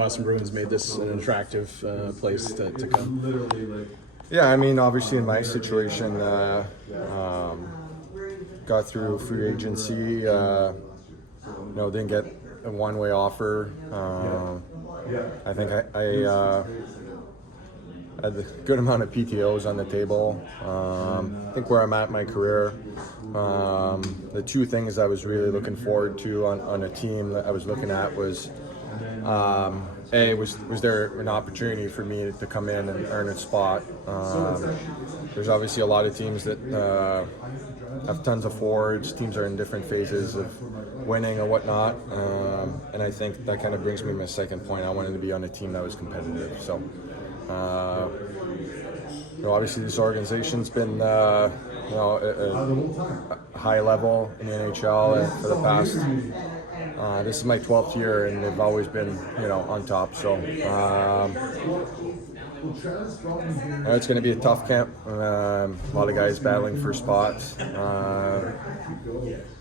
Boston Bruins made this an attractive place to come. Yeah, I mean, obviously in my situation, got through free agency, didn't get a one-way offer. I think I had a good amount of PTOs on the table. I think where I'm at in my career, the two things I was really looking forward to on a team that I was looking at was, was there an opportunity for me to come in and earn a spot? There's obviously a lot of teams that have tons of forwards. Teams are in different phases of winning or whatnot, and I think that kind of brings me to my second point. I wanted to be on a team that was competitive. So, obviously this organization's been a high level in the NHL for the past. This is my 12th year, and they've always been, on top. So it's going to be a tough camp. A lot of guys battling for spots.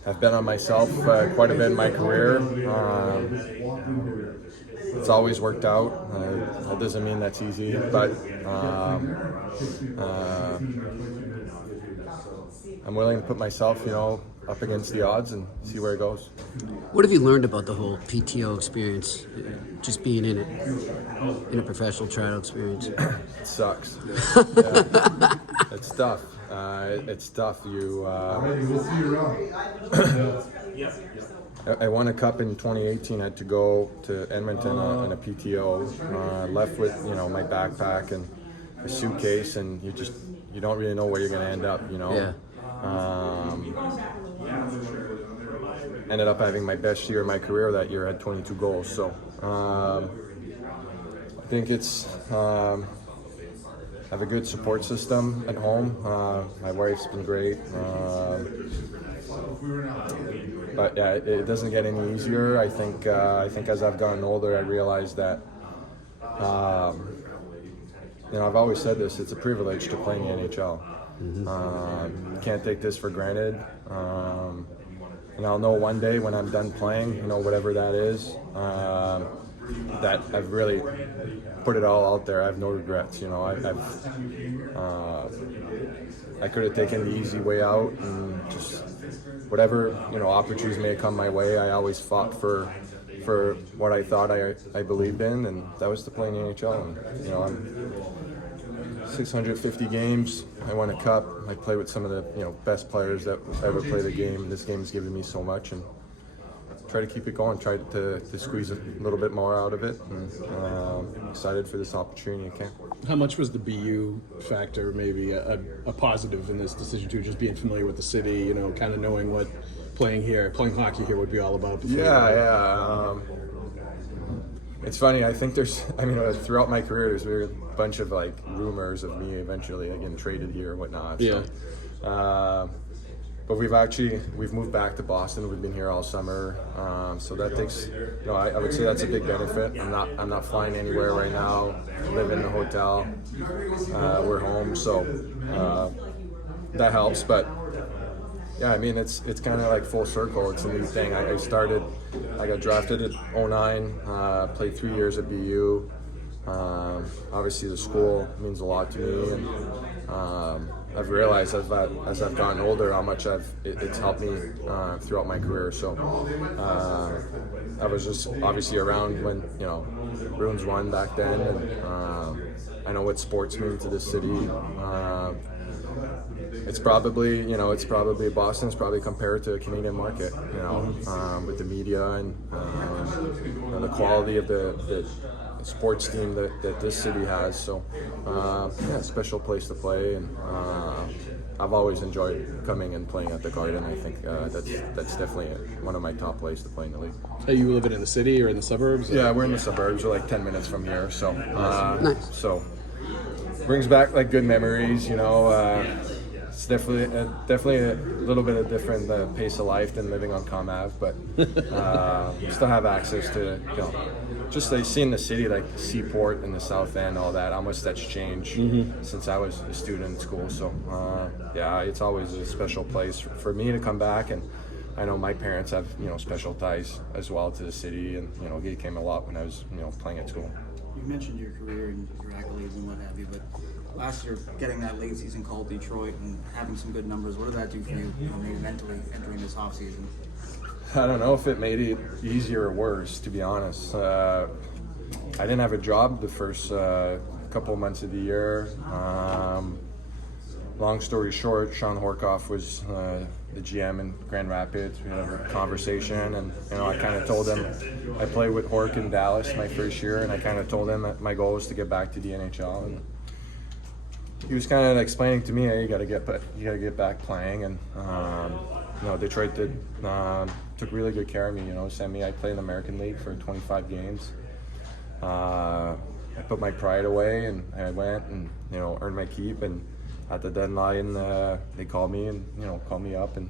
I've been on myself quite a bit in my career. It's always worked out. That doesn't mean that's easy, but I'm willing to put myself, up against the odds and see where it goes. What have you learned about the whole PTO experience, just being in it, in a professional tryout experience? It sucks. Yeah. It's tough. It's tough. I won a cup in 2018. I had to go to Edmonton on a PTO. Left with my backpack and a suitcase, and you don't really know where you're going to end up. Yeah. Ended up having my best year of my career that year. I had 22 goals. So I think it's have a good support system at home. My wife's been great. But yeah, it doesn't get any easier. I think as I've gotten older, I realized that I've always said this: it's a privilege to play in the NHL. You can't take this for granted. And I'll know one day when I'm done playing, whatever that is, that I've really put it all out there. I have no regrets. I could have taken the easy way out and just whatever opportunities may have come my way. I always fought for what I thought I believed in, and that was to play in the NHL. And I'm 650 games. I won a cup. I play with some of the best players that ever played a game. This game's given me so much, and try to keep it going. Try to squeeze a little bit more out of it. And I'm excited for this opportunity in camp. How much was the BU factor maybe a positive in this decision too? Just being familiar with the city, kind of knowing what playing hockey here would be all about. Yeah. It's funny. I think throughout my career, there's been a bunch of rumors of me eventually getting traded here and whatnot. Yeah. So, but we've moved back to Boston. We've been here all summer, so that takes. I would say that's a big benefit. I'm not flying anywhere right now. I live in a hotel. We're home, so that helps. But yeah, it's kind of like full circle. It's a new thing. I got drafted at 2009, played 3 years at BU. Obviously the school means a lot to me, and I've realized as I've gotten older how much it's helped me throughout my career. So I was just obviously around when Bruins won back then, and I know what sports mean to this city. It's probably Boston's probably compared to a Canadian market, with the media and the quality of the sports team that this city has. So special place to play, and I've always enjoyed coming and playing at the Garden. I think that's definitely one of my top places to play in the league. Are you living in the city or in the suburbs? Yeah, we're in the suburbs. We're 10 minutes from here, so Nice. So brings back good memories. It's definitely a little bit of different pace of life than living on Comm Ave, but still have access to just seeing the city, the Seaport and the South End, all that. How much that's changed since I was a student in school. So it's always a special place for me to come back, and I know my parents have, special ties as well to the city, and, he came a lot when I was, playing at school. You mentioned your career and your accolades and what have you, but last year getting that late season call to Detroit and having some good numbers, what did that do for you, maybe mentally entering this offseason? I don't know if it made it easier or worse, to be honest. I didn't have a job the first couple of months of the year. Long story short, Sean Horkoff was the GM in Grand Rapids. We had a conversation, and I kind of told him I played with Hork in Dallas my first year, and I kind of told him that my goal was to get back to the NHL. And he was kind of explaining to me, "Hey, you got to get back playing." And Detroit took really good care of me. Sent me. I played in the American League for 25 games. I put my pride away, and I went and earned my keep. And at the deadline, they called me and called me up, and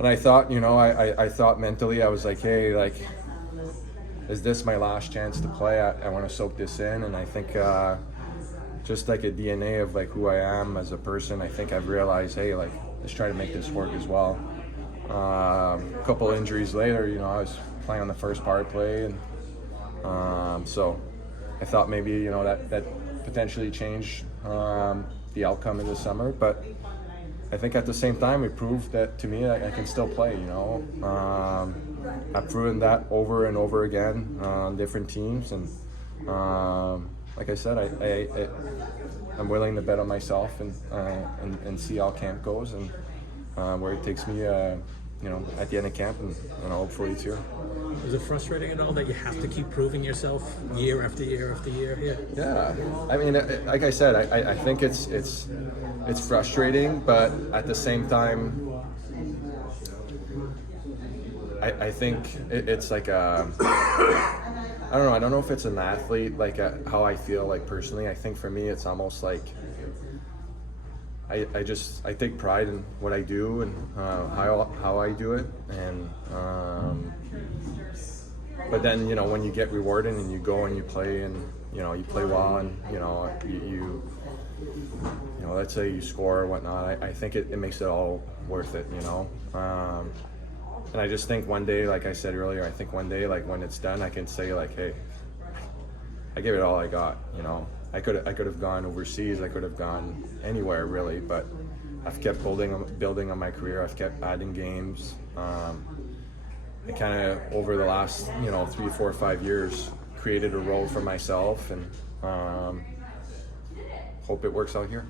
I thought, I thought mentally, I was like, hey, like, is this my last chance to play? I want to soak this in, and I think just like a DNA of like who I am as a person, I think I've realized, hey, like, let's try to make this work as well. A couple injuries later, I was playing on the first power play, and so I thought maybe that potentially changed the outcome in the summer, but I think at the same time it proved that to me I can still play. I've proven that over and over again on different teams, and like I said, I'm willing to bet on myself and see how camp goes and where it takes me. At the end of camp, and hopefully it's here. Is it frustrating at all that you have to keep proving yourself year after year after year here? Yeah, I mean, like I said, I think it's frustrating, but at the same time, I think it's like I don't know if it's an athlete, like how I feel like personally. I think for me, it's almost like I take pride in what I do and how I do it, and but then when you get rewarded and you go and you play and you play well and you let's say you score or whatnot, I think it makes it all worth it, and I just think one day, like I said earlier, I think one day, like when it's done, I can say like, hey, I gave it all I got. I could have gone overseas. I could have gone anywhere really, but I've kept building on my career. I've kept adding games. I kind of over the last 3, 4, 5 years created a role for myself, and hope it works out here.